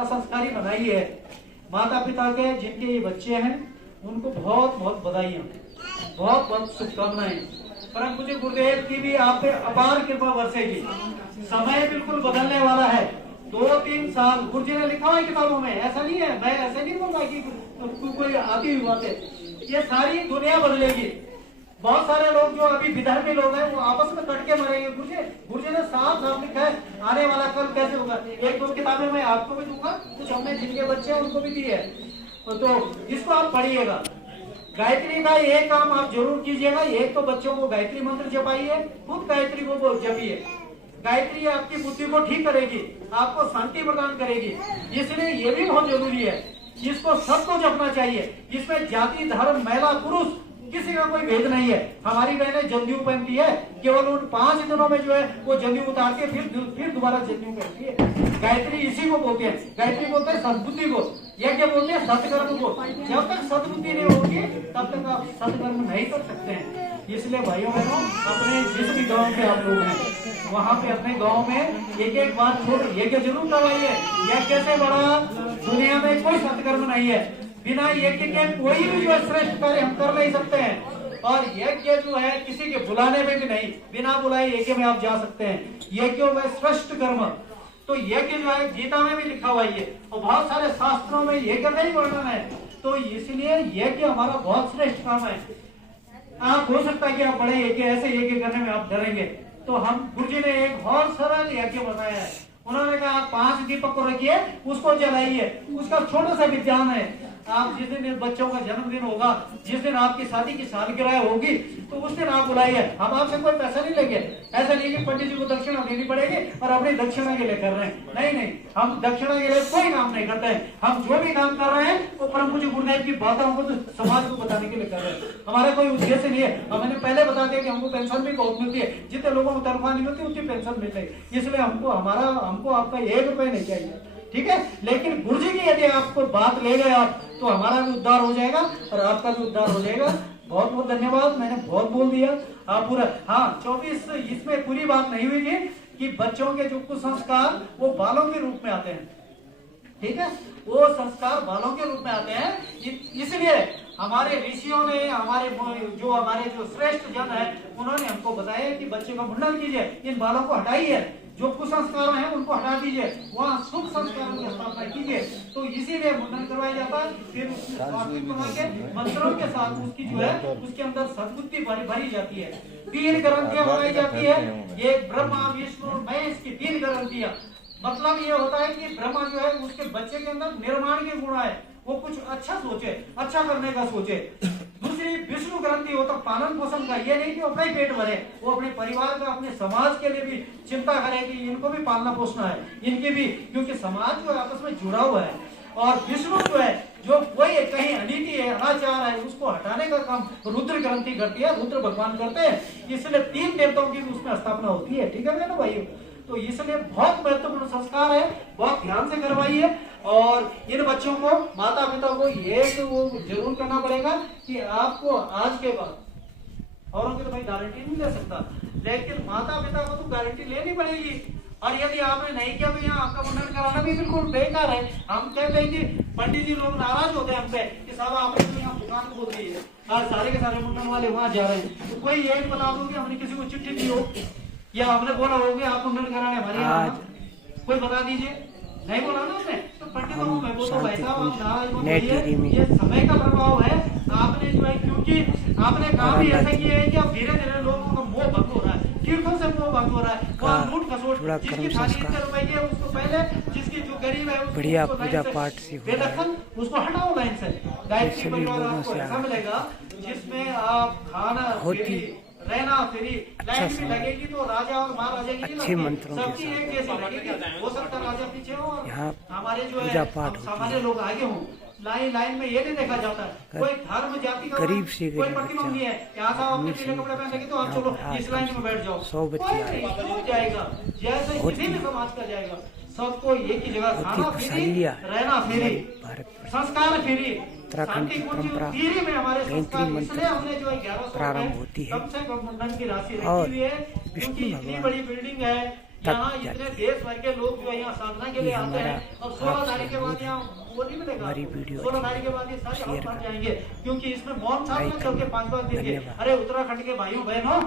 का संस्कारी बनाई है। माता पिता के जिनके ये बच्चे हैं उनको बहुत बहुत बधाइयां, बहुत बहुत शुभकामनाएं। परम पूज्य गुरुदेव की भी आप पे अपार कृपा बरसेगी। समय बिल्कुल बदलने वाला है। 2-3 साल गुरु जी ने लिखा हुआ है किताबों में, ऐसा नहीं है, मैं ऐसे नहीं बोल रहा कि तू कोई आती हुई बात है। ये सारी दुनिया बदलेगी। बहुत सारे लोग जो अभी विधर्मी लोग हैं वो आपस में कट के मरेंगे। गुरु जी ने साफ साफ लिखा है आने वाला कल कैसे होगा। 1-2 किताबें मैं आपको भी दूंगा, कुछ हमने जिनके बच्चे हैं उनको भी दी है, तो इसको आप पढ़िएगा। गायत्री का एक काम आप जरूर कीजिएगा। एक तो बच्चों को गायत्री मंत्र जपाइए, खुद गायत्री को जपिए। गायत्री आपकी बुद्धि को ठीक करेगी, आपको शांति प्रदान करेगी, इसलिए ये भी बहुत जरूरी है। इसको सबको जपना चाहिए। इसमें जाति धर्म महिला पुरुष किसी का कोई भेद नहीं है। हमारी बहनें जंदू पहनती है, केवल उन 5 दिनों में जो है वो जंदू उतार के फिर दोबारा जंदू पहनती है। गायत्री इसी को बोलते हैं। गायत्री बोलते हैं सद्बुद्धि को, यज्ञ बोलते हैं सत्कर्म को। जब तक सद्बुद्धि नहीं होगी तब तक आप सत्कर्म नहीं कर सकते हैं। इसलिए भाइयों बहनों, अपने जिस भी गाँव के आप लोग हैं वहाँ पे अपने गाँव में एक बार यज्ञ जरूर करवाइए। यज्ञ से बड़ा दुनिया में कोई सत्कर्म नहीं है। बिना यज्ञ के कोई भी जो श्रेष्ठ कार्य हम कर नहीं सकते हैं। और यज्ञ जो है किसी के बुलाने में भी नहीं, बिना बुलाए यज्ञ में आप जा सकते हैं। यज्ञ में श्रेष्ठ कर्म, तो यज्ञ जो है गीता में भी लिखा हुआ है और बहुत सारे शास्त्रों में यज्ञ का ही वर्णन है। तो इसलिए यज्ञ हमारा बहुत श्रेष्ठ काम है। आप हो सकता है कि आप बड़े यज्ञ ऐसे यज्ञ करने में आप डरेंगे, तो हम गुरु जी ने एक बहुत सरल यज्ञ बताया है। उन्होंने कहा 5 दीपक को रखिए, उसको जलाइए। उसका छोटा सा विज्ञान है। आप जिस दिन बच्चों का जन्मदिन होगा, जिस दिन आपकी शादी की सालगिरह होगी, तो उस दिन आप बुलाइए। हम आपसे कोई पैसा नहीं लेंगे। ऐसा नहीं कि पंडित जी को दक्षिणा देनी पड़ेगी और अपनी दक्षिणा के लिए कर रहे हैं। नहीं नहीं, हम दक्षिणा के लिए कोई काम नहीं करते हैं। हम जो भी काम कर रहे हैं वो परम पूज्य गुरुदेव की बातों को समाज को बताने के लिए कर रहे हैं। हमारा कोई उद्देश्य नहीं है। मैंने पहले बता दिया कि हमको पेंशन भी बहुत मिलती है। जितने लोगों को तनख्वाह नहीं मिलती उतनी पेंशन मिलती है। इसलिए हमको आपका 1 रुपए नहीं चाहिए, ठीक है। लेकिन गुरु जी की यदि आपको बात ले गए आप, तो हमारा भी उद्धार हो जाएगा और आपका भी उद्धार हो जाएगा। बहुत बहुत धन्यवाद। मैंने बहुत बोल दिया। आप पूरा 24 इसमें पूरी बात नहीं हुई थी कि बच्चों के जो कुसंस्कार वो बालों के रूप में आते हैं, ठीक है। वो संस्कार बालों के रूप में आते हैं। इसलिए हमारे ऋषियों ने, हमारे जो श्रेष्ठ जन है, उन्होंने हमको बताया कि बच्चे का मुंडन कीजिए, इन बालों को हटाइए, जो कुसंस्कार हैं उनको हटा दीजिए, वहाँ शुभ संस्कारों की स्थापना कीजिए। तो इसीलिए मुंडन करवाया जाता है। फिर मंत्रों के साथ उसकी जो है उसके अंदर सद्बुद्धि भरी जाती है। 3 ग्रंथियां बनाई जाती है। ये ब्रह्मा विष्णु और महेश की 3 ग्रंथियां। मतलब ये होता है कि ब्रह्मा जो है उसके बच्चे के अंदर निर्माण के गुण है, वो कुछ अच्छा सोचे, अच्छा करने का सोचे। दूसरी विष्णु ग्रंथि हो तो पालन पोषण का, ये नहीं कि अपना ही पेट भरे, वो अपने परिवार का, अपने समाज के लिए भी चिंता करे कि इनको भी पालना पोषना है, इनकी भी, क्योंकि समाज जो आपस में जुड़ा हुआ है। और विष्णु जो है, जो कोई कहीं अनीति है, अनाचार है, उसको हटाने का काम रुद्र ग्रंथि करती है, रुद्र भगवान करते हैं। इसलिए 3 देवताओं की उसमें स्थापना होती है, ठीक है ना भाइयों। तो इसलिए बहुत महत्वपूर्ण संस्कार है, बहुत ध्यान से करवाइए। और इन बच्चों को, माता पिता को ये तो वो जरूर करना पड़ेगा कि आपको आज के बाद, औरों की तो भाई गारंटी नहीं ले सकता, लेकिन माता पिता को तो गारंटी लेनी पड़ेगी। और यदि आपने नहीं किया तो यहाँ आपका मुंडन कराना भी बिल्कुल बेकार है। हम कहते हैं कि पंडित जी लोग नाराज होते हैं हमसे कि साहब आपने तो यहाँ दुकान खोल दी है, आज सारे के सारे मुंडन वाले वहाँ जा रहे हैं। तो कोई ये बता दो कि हमने किसी को चिट्ठी दी हो या हमने बोला हो कि आप मुंडन कराने हमारे यहाँ, कोई बता दीजिए। नहीं बोला ना उसने, तो पंडितों को मैं बोलता भाई साहब आप नाराज मत होइए, ये समय का प्रभाव है। आपने जो है, क्योंकि आपने काम ही ऐसे किए हैं कि अब धीरे धीरे लोगों का मोह भंग हो रहा है, तीर्थों से मोह भंग हो रहा है। वहाँ लूट खसोट, जिसकी थाली 1 रुपए की है उसको पहले, जिसकी जो गरीब है बढ़िया पूजा पाठ से बेदखल उसको हटाओ लाइन से। गायत्री परिवार आपको ऐसा मिलेगा जिसमें आप खाना रहना फ्री, लाइन भी लगेगी तो राजा और महाराजा की अच्छे मंत्रों के सबकी एक जैसी लगेगी। हो सकता है राजा पीछे हो और हमारे जो पूजा है पाठ सामान्य लोग आगे हों। लाइन में ये नहीं देखा जाता है कोई धर्म जाति का गरीब से कोई प्रतिबंध नहीं है। यहाँ साहब आपने पीले कपड़े पहने तो आप चलो इस लाइन में बैठ जाओ, कोई नहीं डूब जाएगा जैसे किसी भी समाज का जाएगा। सबको एक ही जगह खाना फ्री, रहना फ्री, संस्कार फ्री, उत्तराखंड की परंपरा गायत्री मंत्र प्रारंभ होती है और विष्णु भगवान बड़ी बिल्डिंग है, यहाँ तक इतने जाती है। देश भर के लोग जो है यहाँ साधना के लिए ये आते हैं हमारा और 16 आप तारीख के सब बाद रोज यहाँ वो नहीं मिलेगा हमारी वीडियो 16 तारीख के बाद ये सारे शेयर हम करें। जाएंगे क्योंकि इसमें मौन साधना लाइक चल के करना। 5 दिन के धन्यवाद। अरे उत्तराखंड के भाइयों बहनों